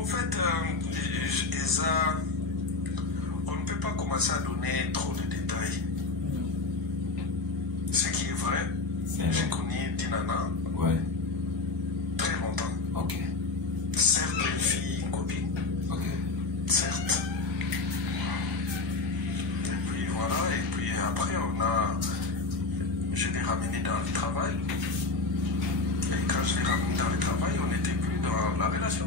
En fait, on ne peut pas commencer à donner trop de détails. Ce qui est vrai, j'ai connu Dinana très longtemps. Ok. Certes, une fille, une copine. Ok. Certes. Et puis voilà, et puis après, je l'ai ramené dans le travail. Et quand je l'ai ramené dans le travail, on n'était plus dans la relation.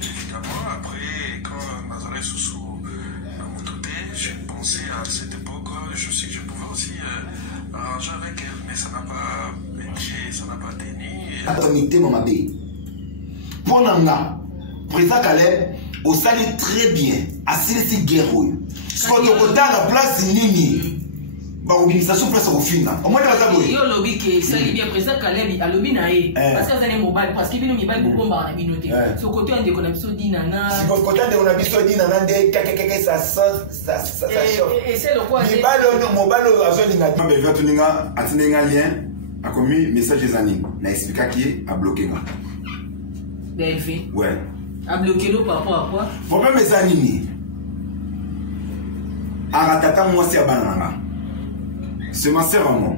Évidemment, après, quand Nazareth Soussou m'a monté, j'ai pensé à cette époque, je sais que je pouvais aussi arranger avec elle, mais ça n'a pas été, ça n'a pas tenu. Pour Nanga, président Caleb, au sali très bien, assis si guerre. Ce qu'on a la place Nini. Place au film. Au moins, il y a lobby qui est bien président Caleb, à lobby naïe. Parce que c'est un mobile, parce qu'il y a un mobile beaucoup de binoté. Ce côté, on déconne sur Dinana. Si votre côté, on a mis sur Dinana, ça chauffe. Et c'est le quoi? Il va le mobile à Zolinga. Mais Vatuninga, Atinenga lien, a commis message des années. N'a expliqué qui a bloqué. Belfi. Ouais. A bloqué l'eau par rapport à quoi? Problème mes amis. Aratata, moi, c'est à Banana. C'est ma sœur à moi.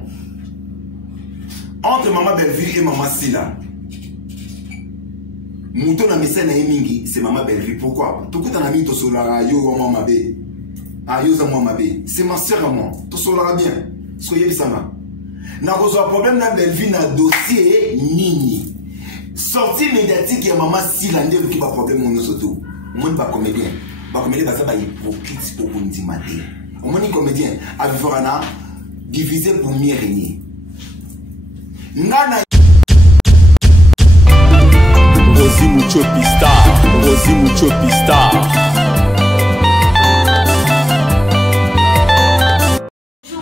Entre maman Belleville et maman Silla. Mouton na message na emingi, c'est maman Belleville. Pourquoi? Tout le monde a mis to solara yo maman mabe. Ah yo za maman mabe. C'est ma sœur à moi. To solara bien. Soyez bisanga. Na reçoit problème na Belleville na dossier nini. Sortie médiatique ya maman Silla ndé qui va problème mon surtout. Moi pas comédien. Ba comédien ba ça ba hypocrite pour qu'on maté. Au moins ni comédien a vivre divisé pour mieux régner. Nana Rosi Muchopi Star, Rosi Muchopi Star.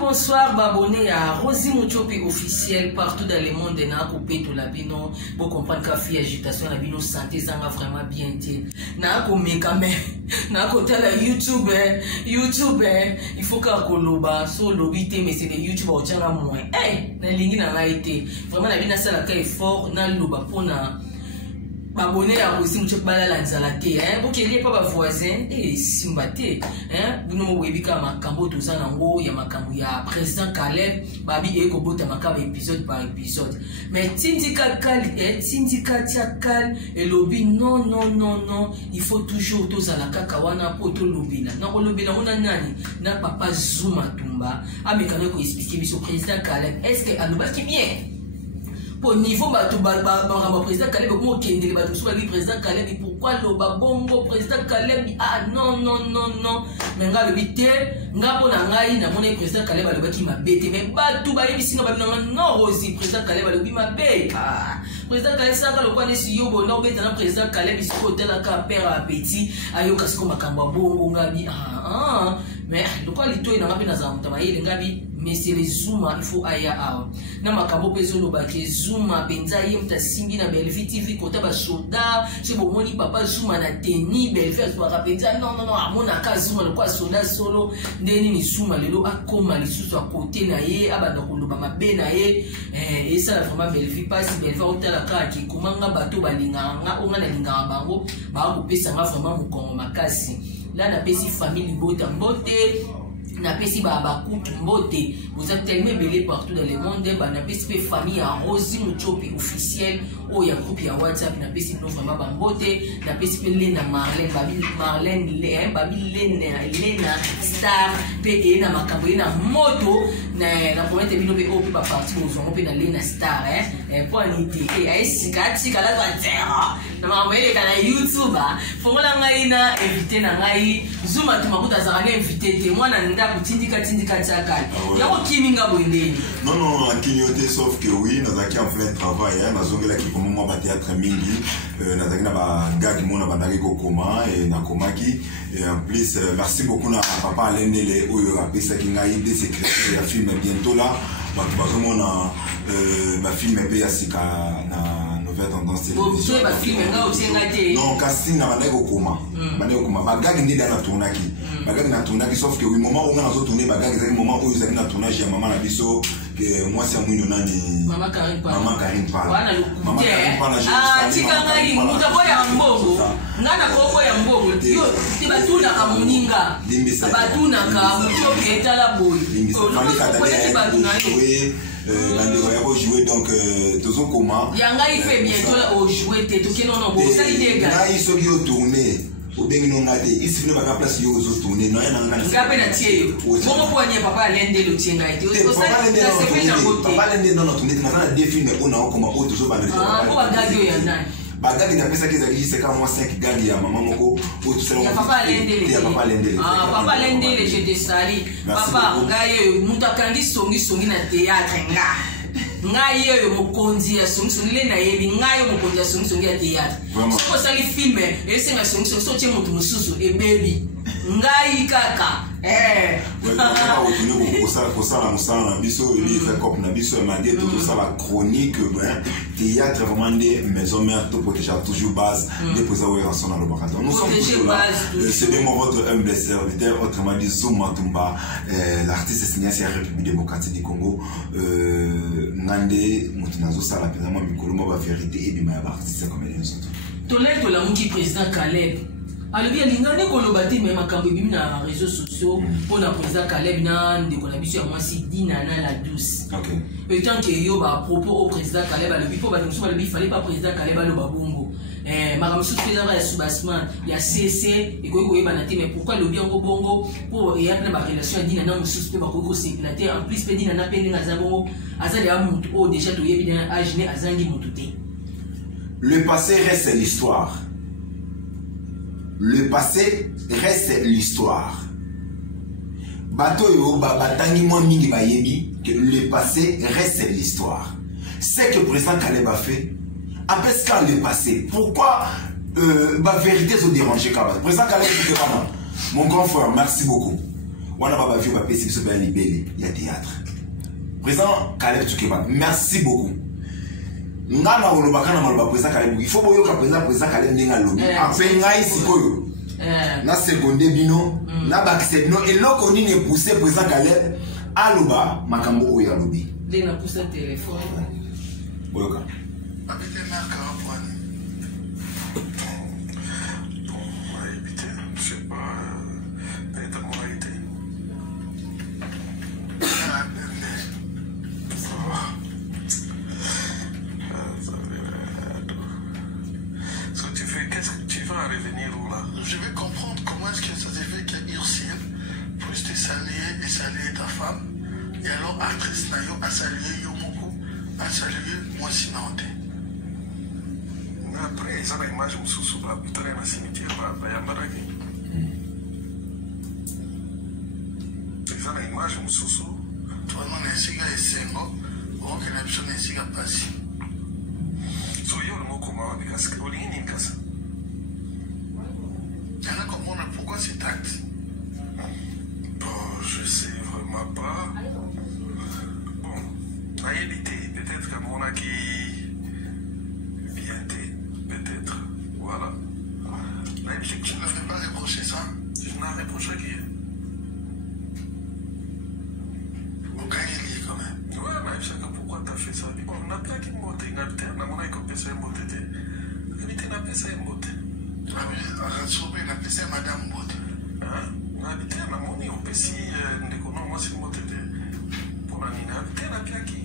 Bonsoir, abonnés à Rosi Muchopi officiel partout dans le monde. Na coupé tout la bino, pour comprendre qu'à fait agitation la bino santé ça va vraiment bien dire. Na coupé quand même, na côté la YouTube, il faut qu'à koloba so lobité mais c'est des YouTube au tient moins. Na lingi na la été vraiment la bino ça la cas fort na loba pour na abonné à Rosi Muchopi la nzalate pour qu'il y ait pas voisin et sympathie buno webika makambo tout ça nango ya makambo ya président Caleb babi e ko bota makambo épisode par épisode mais tindika tiakal et lobby non il faut toujours tous à la kakawana pour to lobby là non lobby là on a nani na papa Zuma Tumba amekana ko expliquer sur président Caleb est-ce que aloba qui bien pour niveau président Caleb comment kende ba tout président Caleb pourquoi le bongo président Caleb ah non mais nga le bité nga pona ngai na mona président Caleb aloba ki mabete mais ba tout ba yebisinga ba non aussi président Caleb alobi mabe président Caleb ça ka lokwa nesi yo bo no beta na président Caleb ici hôtel ka père à petit ayo kasiko makamba bongo ngabi mais lokwa lito ina ngabi na za mutamayele ngabi mais c'est les Zuma il faut aya awa na makambo pezo loba ke Zuma benza ye mta simbi na Belleville TV kota ba soda c'est bon moni papa Zuma na teni Belleville so rapenza non amona ka Zuma le kwa soda solo ndeni ni Zuma lelo akoma lisusu a côté na ye abanda koloba mabe na ye et ça vraiment Belleville passe Belleville otala ka ki komanga bato balinga nga onga na linga bango ba ko pesa nga vraiment mukongo makasi là na pesi famille bota mbote na pesi ba kutu mbote vous êtes tellement belé partout dans le monde na pesi famille à Rosi Muchopi officiel o ya groupe ya WhatsApp na pesi no vraiment ba mbote na pesi Lena Marlène Lena Star pe na makambo na moto na promete bino pe o pa parti au zongo pe na Lena Star pour nité ai sikati kala ba terre na mamele kana YouTube fongola ngai na invité na ngai Zuma tumakuta zakane invité te mwana nda kutindika tsakali yako kiminga boindeni non akiliote sauf que oui nazaki en plein travail nazongela ki comme moi ba théâtre mingi nazaki na ba gars mona bandaki ko koma et na komaki et en plus merci beaucoup na papa Alendele oyo apesa ki ngai des secrets ya film bientôt là ba bazomona ma film pe ya sika na tendance télévision. Non, casting na bandeko koma. Bandeko koma. Bagagi ndi na tournaki. Bagagi na tournaki sauf que oui moment où on a tourné bagagi c'est moment où ils avaient na tournage ya maman na biso moi c'est Mouino Nani. Maman Karine Pana. Maman Karine Pana. Voilà le coup. Maman Karine Pana. Ah, Tikangari, Mutabo ya Mbongo. Ngana Koko ya Mbongo. Yo, Tibatuna Kamuninga. Batuna Kamucho Etala Boy. Oui. On jouer donc tous comment. Yanga il fait bientôt au jouer t'es tout qui non non bon ça il est gars. Là ils sont bien tournés. Au bien non ngate. Ils se pas place yo zo tourner. Non yana ngana. Ngape na tie yo. Bongo poignet papa lende le tienga été. Papa lende non tourner na définir on a comment autre chose va le faire. Ah, on gadi yo yana. Bagadi na pesa kiza kisi c'est comme moi 5 gadi ya maman moko autre ça. Ya papa lende. Ya papa lende. Ah, papa lende je te sali. Papa ngaye mutakangi songi na théâtre nga. Ngai yo mokonzi ya songi le na yebi ngai yo mokonzi ya songi ya théâtre. Soko sali film et c'est ma songi so tie moto mususu e baby. Ngai kaka. Pour ça la musala na biso il fait comme na biso mandé tout ça la chronique théâtre vraiment des maisons mères tout protéger toujours base des préserver en son allocation. Nous sommes toujours là. C'est bien votre humble serviteur autrement dit Zuma Tumba l'artiste signature de la République démocratique du Congo ngande mutunazo sala pendant mikolo ba vérité et bima ba artiste comme les autres. Tolé to la muki président Caleb. Alors bien lingane koloba te même makambo bimi na réseaux sociaux pour la président Caleb na ndeko na biso ya mwasi Dinana la douce. OK. Et tant que yo ba propos au président Caleb le bipo ba nous il fallait pas président Caleb lo ba bongo. Makambo sous président ya soubassement ya CC et ko yeba na te mais pourquoi le bien ngo bongo pour y a na relation Dinana mususu pe ba ko s'éclater en plus pe Dinana pe nga za bongo azali ya mutu o déjà to yebi na âge ne azangi mutu te. Le passé reste l'histoire. Le passé reste l'histoire. Bato yo batangi mo mingi ba yebi que le passé reste l'histoire. C'est que le président Caleb a fait. Après ce le passé, pourquoi ma vérité se déranger quand même. Président Caleb dit que mon grand frère, merci beaucoup. On a pas vu papier si c'est libéré, il y a théâtre. Président Caleb Tukeba, merci beaucoup. Ngana olobakana maloba président Caleb il faut boyo ka président Caleb ndenga lobi après ngai sikoyo na seconde bino na bakise bino eloko nini pousser président Caleb aloba makambo oyo alobi de na pousser téléphone boyoka avec un marque rapproché. Bon, on va éviter, je sais pas, peut-être moi été. Qu'est-ce que tu vas revenir où là? Je vais comprendre comment est-ce que ça se fait que Ursine puisse te saluer et saluer ta femme. Et alors, actrice Nayo a salué Yomoko, a salué moi Sinante. Après, ça a image sous la putain de la cimetière, il y a Maragui. Ça a image sous. Toi, non, on est siga et sengo, on a besoin de siga passi. So, yo, le mot comment on dit, parce que on est une casse. Pourquoi cet acte? Bon, je sais vraiment pas. Bon, a évité, peut-être que mon qui vient peut-être. Voilà. Je ne vais pas reprocher ça. Je n'ai reproché qui. Au cas il quand même. Ouais, mais je sais pas pourquoi tu as fait ça. Bon, on a bien qui monte, on a bien, on a copié ça et monté. Éviter n'a pas ça et monté. Ah oui, on a appelé ça Madame Bote. On a habité à Namoni, on peut si l'économie c'est Bote pour la Nina. Habité à Piaki.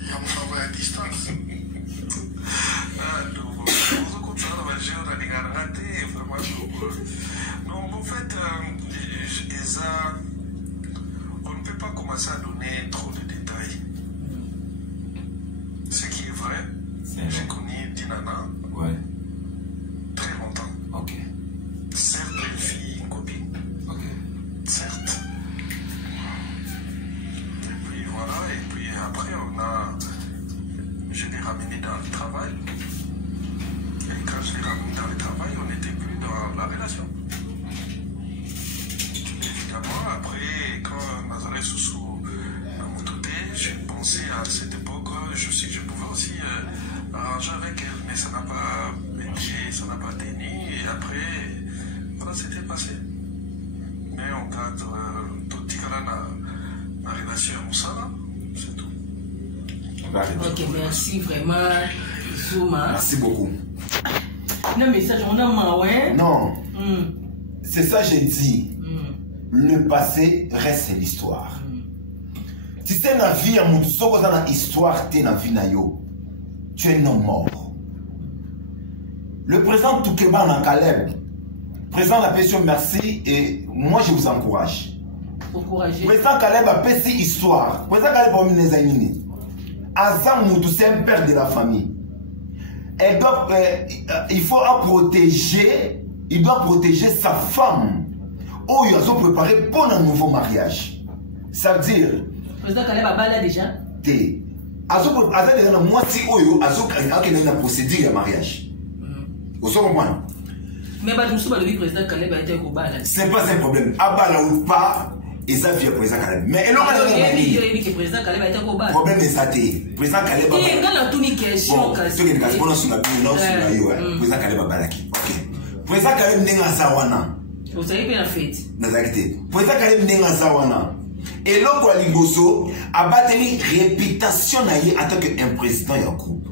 Il y a mon envoi à distance. Ah, donc, on compte ça dans la géo, on a des garanties, vraiment. Non, en fait, on ne peut pas commencer à donner trop de détails. Ce qui est vrai. J'ai connu Dinana très longtemps. Ok. Certes, une fille, une copine. Ok. Certes. Et puis voilà, et puis après, je l'ai ramené dans le travail. Et quand je l'ai ramené dans le travail, on n'était plus dans la relation. Évidemment, après, quand Nazareth Soussou m'a monté, j'ai pensé à cette époque, je sais que je pouvais aussi arranger avec elle, mais ça n'a pas été, ça n'a pas tenu, et après, voilà, c'était passé. Mais on garde tikala na relation ya mosala, c'est tout. Ok, merci vraiment, Zouma. Merci beaucoup. Le message, on a marre, non. C'est ça que j'ai dit. Le passé reste l'histoire. Si c'est la vie, une histoire, tu es la vie, tu es non mort. Le président Toukeba dans Caleb, président de la pension, merci, et moi je vous encourage. Encourager. Président Caleb a passé histoire. Président Caleb a mis les amis. Azam Moutou, c'est un père de la famille. Elle doit, il faut protéger, il doit protéger sa femme. Oh, ils ont préparé pour un nouveau mariage. Ça veut dire. Président Caleb a balé déjà. Moi, si Oyo, a procédure de mariage. Vous comprenez? Mais le président Caleb a été au bal. C'est pas un problème. Abala ou pas. Et ça vient président Caleb. Mais elle a président Caleb a été au bal. Problème est ça. Président Caleb a été. Il y a une question. Président Caleb a balaki. Ok. Président Caleb n'est pas Zawana. Vous savez bien la fête. Président Caleb n'est pas Zawana. Et là, quoi, Ligoso a battu réputation en tant qu'un président de groupe.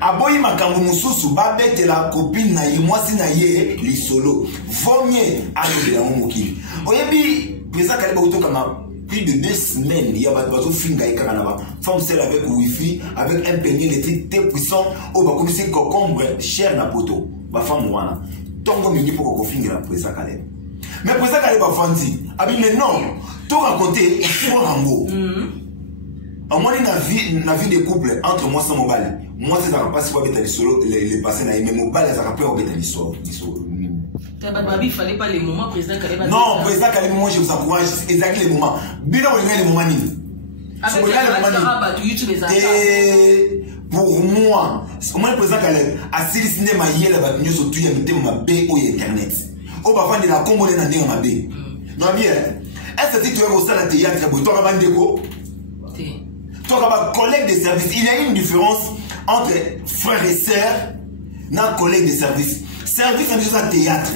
Aboyi makambo mususu ba bete la copine na ye mwasi na ye li solo vaut mieux aller dans mokili oyebi président Kaleba otoka ma plus de 2 semaines il y a bazo finga ikaka na ba femme celle avec wifi avec un panier électrique très puissant au ba commissaire concombre cher na poto ba femme wana tongo mingi pour ko finga président Kaleba mais président Kaleba fandi abi mais non to raconter histoire rango à moi na vie de couple entre moi sans mobile moi c'est ça pas si vous êtes solo les passés na mais mobile ça rappelle au bêta l'histoire il fallait pas les moments président Kaleba. Non président Kaleba moi je vous encourage exactement les moments bien on les moments ni pour moi le président Kaleba a si cinéma hier la battu sur tout y a mis ma b au internet au ba fandi la combo na ndenge ma b non bien est-ce que tu es au salle de théâtre pour toi ba ndeko collègue de service, il y a une différence entre frères et sœurs et collègues de service. Service, c'est un théâtre.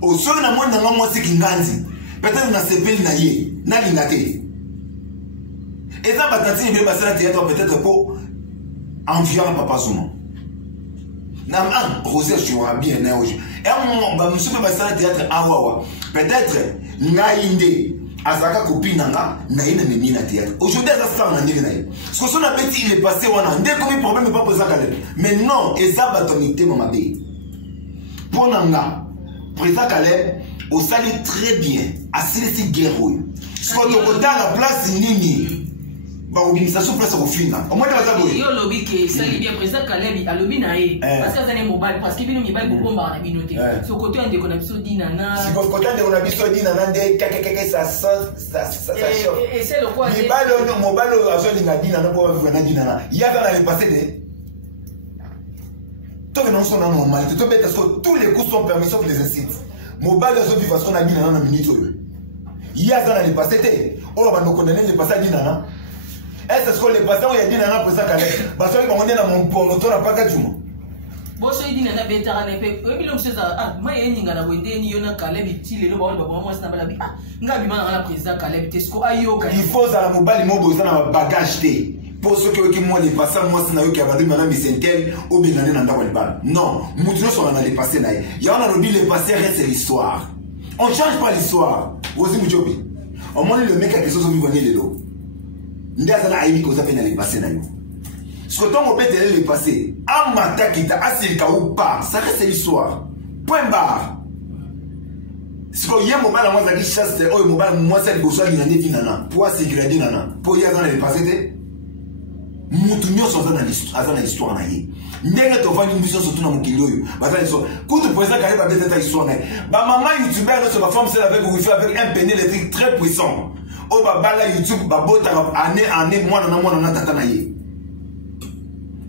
Au sol, on a moins de kinganzi. Peut-être qu'on a sepel naïe, n'a l'ingate. Et ça, patati, il va passer un théâtre peut-être pour environ Papa Zouma. Nama, Rosé, je vois bien. Et à un moment, je suis passé un théâtre à Wawa. Peut-être, naïnde. Azaka copine nanga na ina memi na théâtre. Aujourd'hui ça se fait en année naïe. Ce que son appétit il est passé wana ndé comme problème pas président Kaleb. Mais non, et ça batonité mama bé. Pour nanga président Kaleb au sali très bien. Asile si guerre. Ce que tu as la place nini. Ba organisation place au final. Au moins de la yo lobby que sali bien président Kaleb a lobby naïe parce que ça n'est mobile parce que bino mobile beaucoup mba na binoté. Ce côté on déconne biso dinana. Si vous côté on a biso dinana ndé keke ça chauffe. Et c'est le quoi. Mobile mobile azo linga dinana pour vivre na dinana. Il y a dans les passé de tout non sont normal. Tout bête parce que tous les coûts sont permis sauf les incites. Mobile azo vivre façon na dinana na minute. Il y a dans les passé de on va nous condamner les passé dinana. Est-ce que les passants ont dit nana président Kaleb parce que on est dans mon moto na pas juma bo so dit nana betara na pe o mi lo mseza ah ma ye ninga na wende ni yona Kaleb tile lo ba moi na bala bi ah ngabi ma na président Kaleb tesko ayoka il faut ça la mobile mo boza na bagage té pour ceux qui moi les passants moi c'est na yo qui a dit madame Misentel ou bien na ndako le bal non mutuno so na les passer na ya on a dit les passer reste l'histoire on change pas l'histoire Rosi Muchopi on monte le mec à quelque chose au niveau de l'eau. Ndazana aïmi ko zapena les passé na yo. Ce que ton opé télé les passé, amata kita asilka ou pas, ça reste l'histoire. Point barre. Ce que yé mobile moi zaki chasse oh mobile moi c'est go soit dinana dinana. Pour sécurité dinana. Pour y azana les passé té. Mutu nyoso za na l'histoire na ye. Ndenge to vani mission surtout na mokili oyo. Bazana l'histoire. Quand le président Kaleb a peut-être histoire na. Ba maman youtubeur no se ba femme celle avec wifi avec un panier électrique très puissant. Oh babala YouTube babota année moi na tata na ye.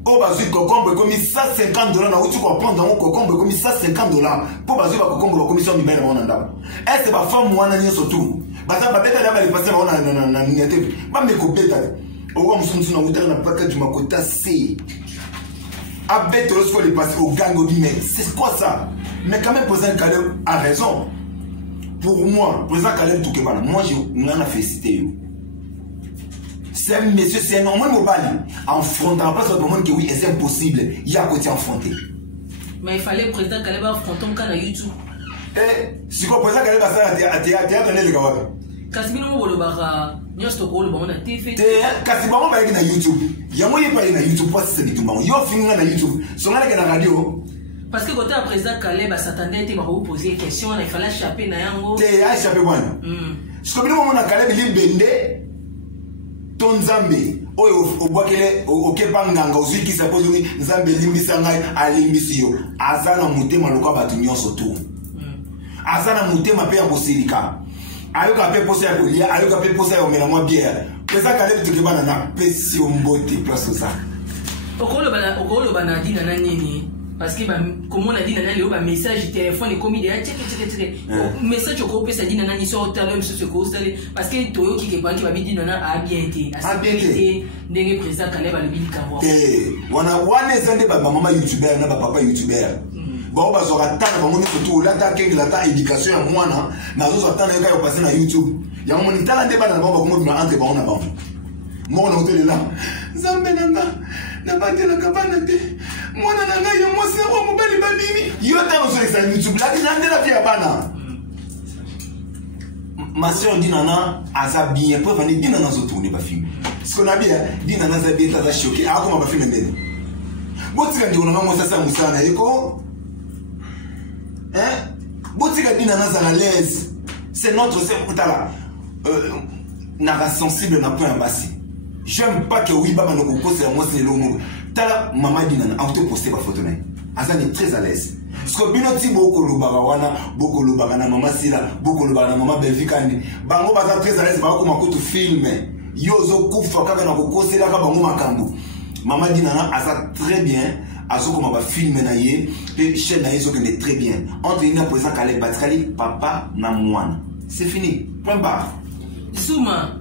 Oh bazu cocombe comme $150 na utu ko prendre dans cocombe comme $150 pour bazu ba cocombe ba commission libérale na ndaba. Est-ce ba femme wana nyo surtout. Bata ba beta ba le passer na ninete. Ba me ko beta. Oh wa musunzu na utera na paka du makota C. Abet lorsqu'on les passe au gang au guimet. C'est quoi ça? Mais quand même président Kaleb a raison. Pour moi, président Caleb Toukebana, moi je m'en ai félicité. C'est un monsieur, c'est un homme mobile. Affrontant, pas simplement que oui, c'est impossible. Il y a côté affronté. Mais il fallait le président Caleb affronter un canal YouTube. Eh, si le président Caleb a théâtre, les gars. Kasibino Wolobara, Nyostoko Wolobara, on a TV. Kasibano va na YouTube. Il y a moyen pas na YouTube, pas si c'est du tout. Il y a fini na YouTube. Son gars na radio. Parce que quand le président Caleb s'attendait à vous poser des questions, il fallait échapper na yango. T'es échappé bon. Ce que nous on a Caleb il bende ton Zambé. Au boakele au kepanganga aussi qui s'appose oui Zambé limbisa ngai alimbisi yo. Azana mutema loka batu nyonso tout. Azana mutema pe ya bosilika. Ayoka pe posa ya kolia, ayoka pe posa ya omela mwa bière. Pesa Caleb Toukebana na pesi ombote place ça. Okolo bana dina na nini? Parce que comme on a dit nana leo ba message téléphone et comme il est check message ko pesa dina nani so talem so ko sale parce que toyo ki ke ba bi nana a bien été ndenge président Caleb a le bini kawa wana zande ba mama youtubeur na ba papa youtubeur bon ba zo ratana ba moni surtout la ta ke la ta éducation ya mwana na zo ratana ka yo passer na YouTube ya moni tala nde ba na ba ko mo na entre ba on na ba mo na hotel là zambe nanga na ba te na kabana te mwana nanga yo mo se o mo bali babini yo ta no sur YouTube la dinande la pia bana ma soeur dinana aza bien peut venir dinana zo tourner ba film ce qu'on a bien dinana za bien ta choqué a ko ma ba film ndene botika ndi ona mo sasa musana eko botika dinana za la l'aise c'est notre là n'a sensible n'a pas un bassi. J'aime pas que oui baba no ko c'est moi c'est l'homme. Tala maman dinana a auto poster ba photo nae. Azan est très à l'aise. Parce que binoti boko lobara wana, boko lobara na maman Sila, boko lobara na maman Belvikandi. Bango baza très à l'aise ba ko makoto film. Yozo kufa kaka na ko sela ka bango makambo. Maman dinana aza très bien. Azoko ma ba film na ye, pe chaîne na yezo que très bien. Entre ina président Caleb Batrali, papa na mwana. C'est fini. Point barre. Zuma,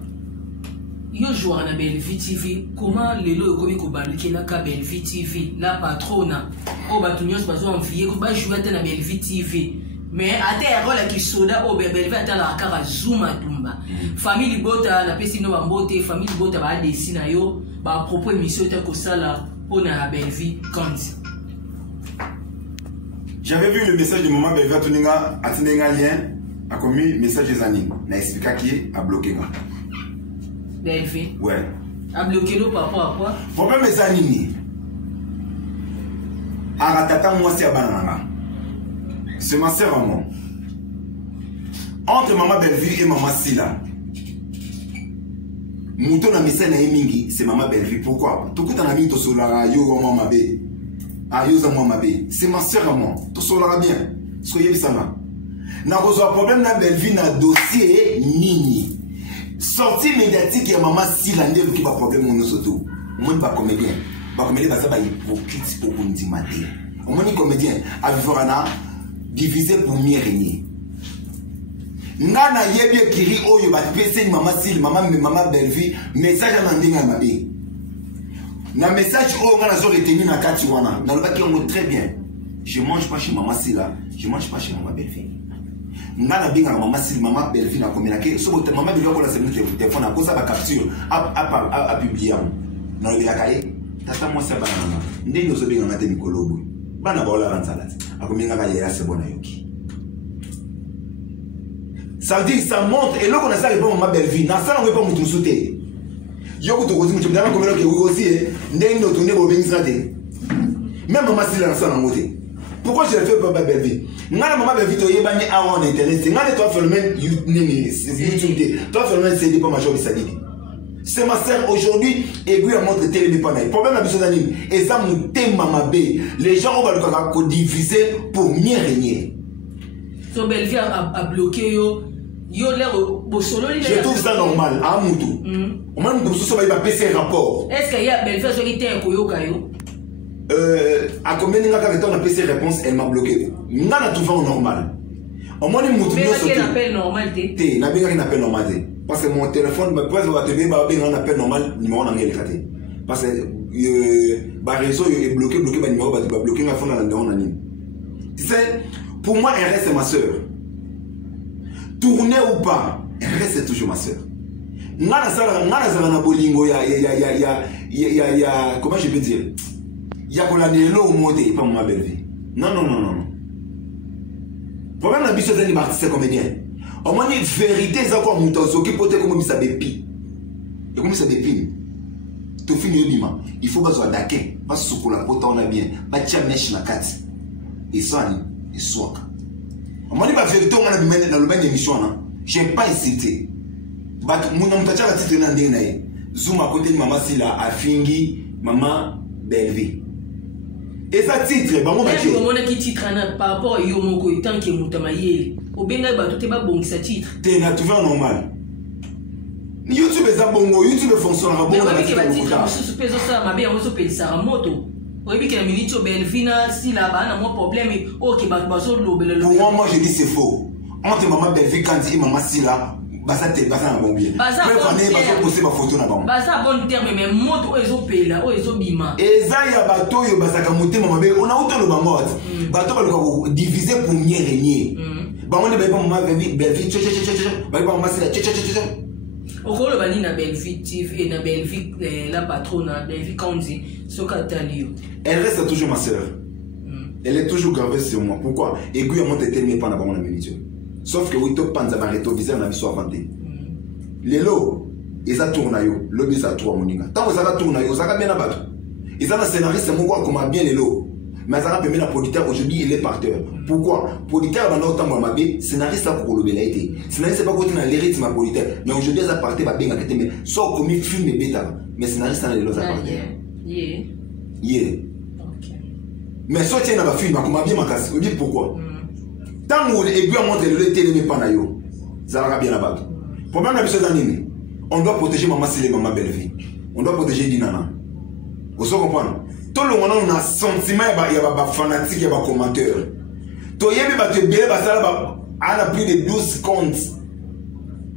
yo joueur na Bellevue TV, comment lelo ekomi ko baluki na ka Bellevue TV, la patrona, o batunyos bazo envier ko ba jouer na Bellevue TV. Mais à terre rôle qui soda au Bellevue ata la kara Zuma tumba. Famille Bota la pesi no bambote, famille Bota ba desina yo, ba propos émission ta ko sala on a Bellevue compte. J'avais vu le message de maman Bellevue Tuninga atinenga lien. A commis message des amis. N'a expliqué qui a bloqué moi. Bellevue. Ouais. A bloqué l'eau par rapport à quoi? Problème mes amis. Aratata moi c'est à banana. C'est ma sœur à moi. Entre maman Bellevue et maman Sila. Mouton na message na emingi, c'est maman Bellevue. Pourquoi? Tout coup t'en as mis to solara yo maman mabe. Ah yo za maman mabe. C'est ma sœur à moi. To solara bien. Soyez bisama. N'a pas problème na Bellevue na dossier nini. Sortie médiatique et maman Sila ndev qui pas problème mon soto. Moi pas comédien. Pas comédien parce que ba hypocrite pour qu'on dit maté. On est comédien à vivre na divisé pour mieux régner. Nana yebi kiri oyo ba pese maman Sila maman Bellevue message na ndinga mabe. Na message oyo ngana zo retenu na kati wana. Na loba ki on très bien. Je mange pas chez maman Sila, je mange pas chez maman Bellevue. Nana binga maman Sila maman Bellevue na communiquer so maman Bellevue ko la c'est notre téléphone à cause ba capture à publier na le yakaye tata moi ça banana ndenge ozo binga ngate mikolobo bana ba ola ransalati akominga ka yera c'est bon yoki. Ça veut dire ça montre et là qu'on a ça répond maman Bellevue na ça on répond mutu sauter yoko to kozi mutu ndana komelo ke aussi ndenge no tourner bo bengi sade même maman Sila na ça na moté. Pourquoi je le fais pas Bellevue? Ngana maman Bellevue to yebani a on internet. Ngana toi faire YouTube. Toi faire CD pas major bisadiki. C'est ma sœur aujourd'hui et puis elle montre télé pas naï. Problème la biso d'anime. Et ça nous thème maman B. Les gens on va le diviser pour mieux régner. So Bellevue a bloqué yo l'air au solo. Je trouve ça normal à Moutou. On m'a dit que ça va passer rapport. Est-ce qu'il y a Bellevue qui était un koyo kayo? À combien de temps on a fait ses réponses, elle m'a bloqué. On a trouvé en normal. On m'a dit que mais qu'elle appelle normal t'es. N'a bien qu'elle appelle normal. Parce que mon téléphone, ma presse va te dire un appel normal, numéro n'en est raté. Parce que le réseau est bloqué, le numéro va bloquer la phone dans la ligne. Tu sais, pour moi, elle reste ma soeur. tourner ou pas, elle reste toujours ma soeur. Comment je peux dire? Il y a qu'on a des lots au monde et pas ma belle vie. Non. Problème la biche c'est un artiste comédien. Au moins une vérité c'est encore mon temps qui peut être comme ça bépi. Et comme ça bépi. Tout fini bima. Il faut pas soit d'accord parce que la pote on a bien. Pas tiens mèche na kat. Et ça et soit. Au moins la vérité on a bien dans le même émission là. J'ai pas hésité. But mon nom t'a déjà titre nan ndenge Zoom à côté de maman Sila a fingi maman Belvi. Et ça titre, bah mon baché. Mais mon qui titre par rapport à Yomoko et tant que Moutamaye. Au Benga bah tout est pas bon qui ça titre. T'es na tout normal. YouTube est bongo, YouTube fonctionne à bon. Mais oui que va titre sous peso ça ma bien on se paye ça moto. Oui que la minute Belvina si là bas na mon problème OK bah so lobele. Pour moi je dis c'est faux. Entre maman Belvi quand dit maman Sila basa te basa na bon bien. Basa poster ma photo na bango. Basa bon terme mais moto o ezo pela o ezo bima. Eza ya bato yo basa ka motema mabe on a autant le bango. Bato ba luka diviser pour mieux régner. Bango ne ba maman belle vie ba maman c'est la okolo bani na Belvi TV et na Belvi la patronne na Belvi Kanzi Sokatalio. Elle reste toujours ma sœur. Elle est toujours gravée sur moi. Pourquoi? Et puis moi t'étais mais pas na bango na minute. Sauf que oui, top panza va rétroviser na biso avanté. Lelo, ils a tourné yo, le bis a trois moninga. Tant que ça va tourner yo, ça va bien abattre. Ils ont un scénariste c'est moi comment bien lelo. Mais ça va permettre la producteur aujourd'hui il est parteur. Pourquoi? Producteur va autant moi mabé, scénariste pour le belité. Scénariste pas côté na l'hérite ma producteur. Mais aujourd'hui ça partait va bien mais soit comme film et bêta. Mais scénariste na lelo ça partait. Yeah. OK. Mais soit tiens na ba film comment bien ma casse. Vous dites pourquoi? Tant que les aiguilles montent le télé pas na yo, ça va bien là-bas. Problème la chose anime. On doit protéger maman Sile maman belle vie. On doit protéger Dinana. Vous comprenez? Tout le monde a un sentiment il y a des fanatiques, il y a des commentaires. To yebi ba te bele ba sala ba ana plus de 12 comptes.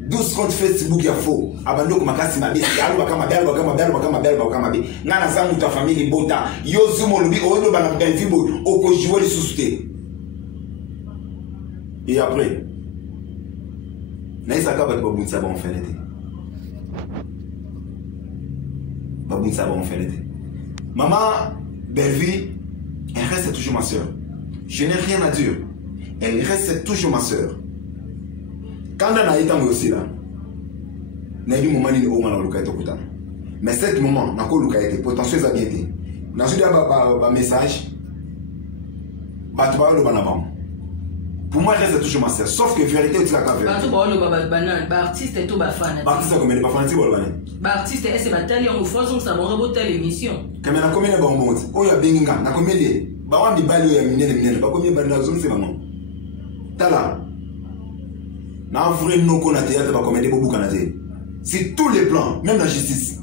12 comptes Facebook ya faux. Abando ko makasi mabe, alu bakama be. Ngana sa muta famille bota. Yo zumo lubi odo bana belle vie bo oko jouer les sous-té. Et après, Naïsa Kaba Babunsa va en faire l'été. Babunsa va en faire l'été. Maman, Belvi, elle reste toujours ma soeur. Je n'ai rien à dire. Elle reste toujours ma soeur. Quand on a été aussi là, n'a eu moment ni au moment où on a mais cet moment, n'a pas été potentiel à bien été. N'a pas eu message. Batouba le banabam. Pour moi, reste toujours ma soeur. Sauf que vérité, tu l'as pas vu. Artiste est tout fan. Artiste, comme il n'est pas fanatique, artiste, c'est bataille en faisant ça, on rebote l'émission. Quand on a combien de bonbons, oh, il y a Benga, n'a combien de. Bah, on a mis balou, il y a mis pas combien de balou, c'est maman. Tala. N'a vrai non qu'on a théâtre, pas combien de bobou qu'on a théâtre. C'est tous les plans, même la justice.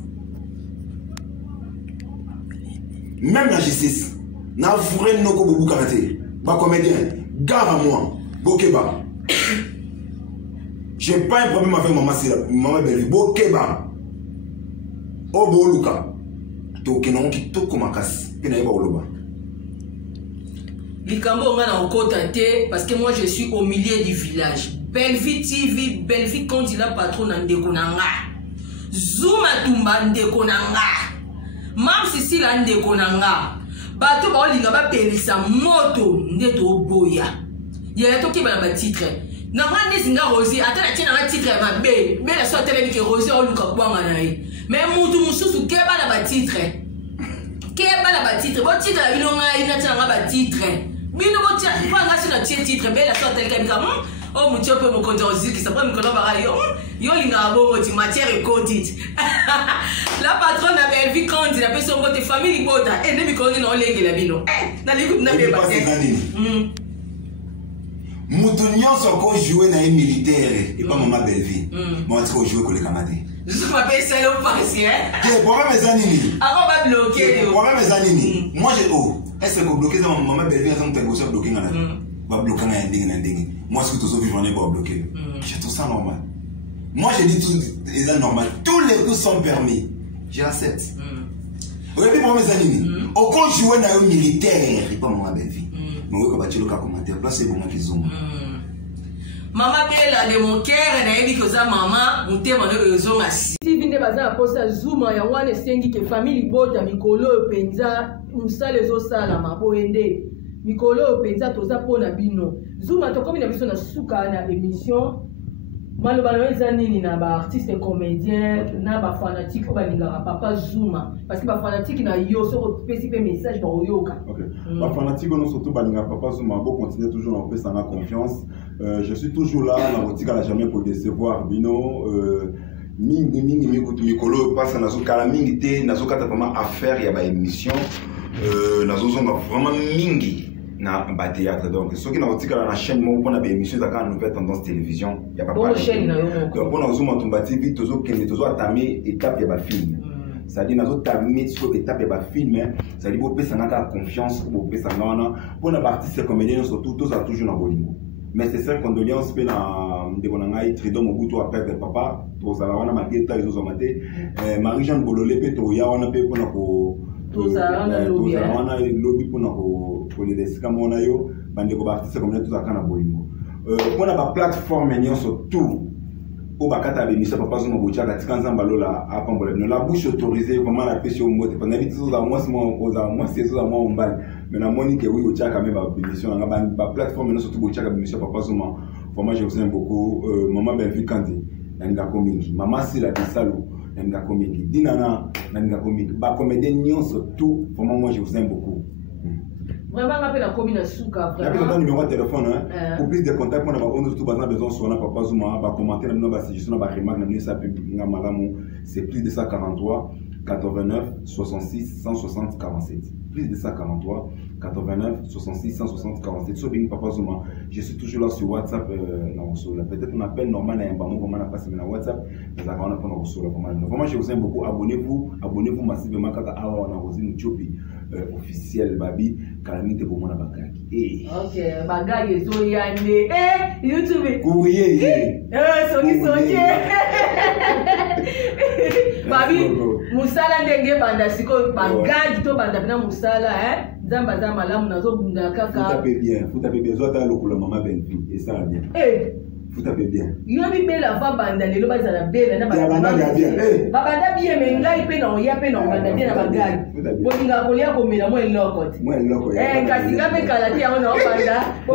Même la justice. N'a vrai non qu'on bobou qu'on a théâtre. Bah, comédien. Gare à moi, Bokeba. J'ai pas un problème avec maman Belvi. Bokeba. Obo Luka. Tokenon qui tout comme casse. Et n'a pas Oloba. Likambo on a encore tenté parce que moi je suis au milieu du village. Belvi TV, Belvi quand il a patron en déconanga. Zuma Tumba en déconanga. Mam Sissi en déconanga. Bato ba olinga ba pelisa moto ndeto boya ya to ke ba titre na rande singa Rosie atana tina ba titre ma be la so tele ke Rosie o luka kwanga na ye mais mutu mususu ke ba na ba titre bo titre la bino nga ina tana ba titre bino bo tia kwa nga sina titre be la so tele ke bika oh mutu pe mo konzo Rosie ki sa pa mikono ba yo linga bo ti matière codite la patronne avait vu quand il a fait son côté famille bota et ne mikono na olenge la bino na liku na be ba mutu nyonso ko jouer na militaire et pas maman Belvi moi trop jouer ko le kamate je m'appelle Salo Passi que problème zanini avant ba bloquer problème zanini moi j'ai est-ce que bloquer maman Belvi a son tempo sur bloquer ngana va bloquer na ndingi moi ce que tous vivre on est pas bloquer je trouve ça normal. Moi je dis tout est normal, tous les coups sont permis. J'accepte. Vous avez pour mes amis, au compte jouer dans un militaire, et pas mon belle vie. Mais oui, quand tu le cas commentaire, là c'est pour moi qui zoome. Maman Bella de mon cœur, nayebi que ça maman, mutema no ezonga si. Si vinde baza posa Zuma ya wana sengi ke family bota mikolo penza musale zo sala maboende. Mikolo penza toza pona bino. Zuma to comme na biso na suka na émission. Malobalo eza nini na ba artiste comédien na ba fanatique ba lingaka papa Zuma parce que ba fanatique na yo so pesi pe message ba oyoka. OK. Ba fanatique no surtout ba lingaka papa Zuma bo continuer toujours na pesa na confiance. Je suis toujours là na botika la jamais pour décevoir bino mingi mikolo passe na zo kala mingi te na zo kata vraiment affaire ya ba émission na zo zonga vraiment mingi na ba théâtre donc ce qui na botika la chaîne mo pona ba émission za ka nouvelle tendance télévision ya papa bonne chaîne na yo donc pona zo mo tumba TV tozo kende tozo atame étape ya ba film ça dit nazo tamé sur étape ya ba film ça dit bo pesa na ka confiance bo pesa na wana pona ba artiste comédien surtout tous a toujours na bolingo. Mais c'est ça condoléance pe na ndeko na ngai Tridon Mobutu a perdre papa tozala wana maketa izo zomate Marie-Jeanne Bololé pe to ya wana pe pona ko tozala wana lobby pona ko les desika mona yo bandeko ba artiste comme tout akana bolingo pona ba plateforme nyonso tout au bakata bemisa papa Zuma bocha katika nzamba lola apambola bino la bouche autorisée comment la pêche au mote pendant vite zo za moi c'est zo za moi ombali mais na moni que oui bocha quand même ba émission nga ba plateforme non surtout bocha ka émission papa Zuma vraiment je vous aime beaucoup maman Belvi Kandi nanga komingi mama Sila Bisalo nanga komingi dinana nanga komingi ba comédien nyonso tout vraiment moi je vous aime beaucoup. Vraiment, on appelle la commune à Souka. Il y a besoin d'un numéro de téléphone. Pour plus de contacts, on a tout besoin sur la papa Zuma, commenter, c'est plus de 143 89 66 160 47. Plus de 143 89 66 160 47. So bien papa Zuma, je suis toujours là sur WhatsApp. Peut-être on appelle normal à un moment comment on a passé sur WhatsApp. Mais on a pas vraiment je vous aime beaucoup. Abonnez-vous massivement quand on a Rosine Muchopi officiel babi calamité pour mon bagage. OK, bagage zo yande. YouTube. Oui. Soki. Babi musala ndenge banda siko bagage to banda bina musala zamba za malamu nazo bunda kaka. Vous tapez bien zo ta lokolo mama Benfi et ça va bien. Vous tapez bien. Yo bi bela fa banda lelo bazala bela na banda bien. Babanda bien mais ngai pe na ya pe na banda bien na bagage. Bolinga kolia ko mela mo eloko. Kasi ngabe kala ti ona banda. Ko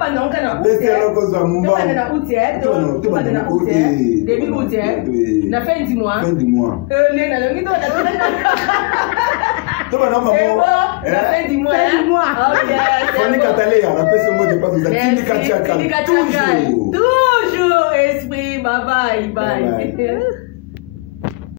banda onka na. Laissez loko za mumba. Banda na utie to banda na utie. Début utie. Na fin du mois. Fin du mois. Le na longi to to banda maman. La fin du mois. OK. Foni katale ya, la pese mo de pas vous êtes toujours esprit, bye bye.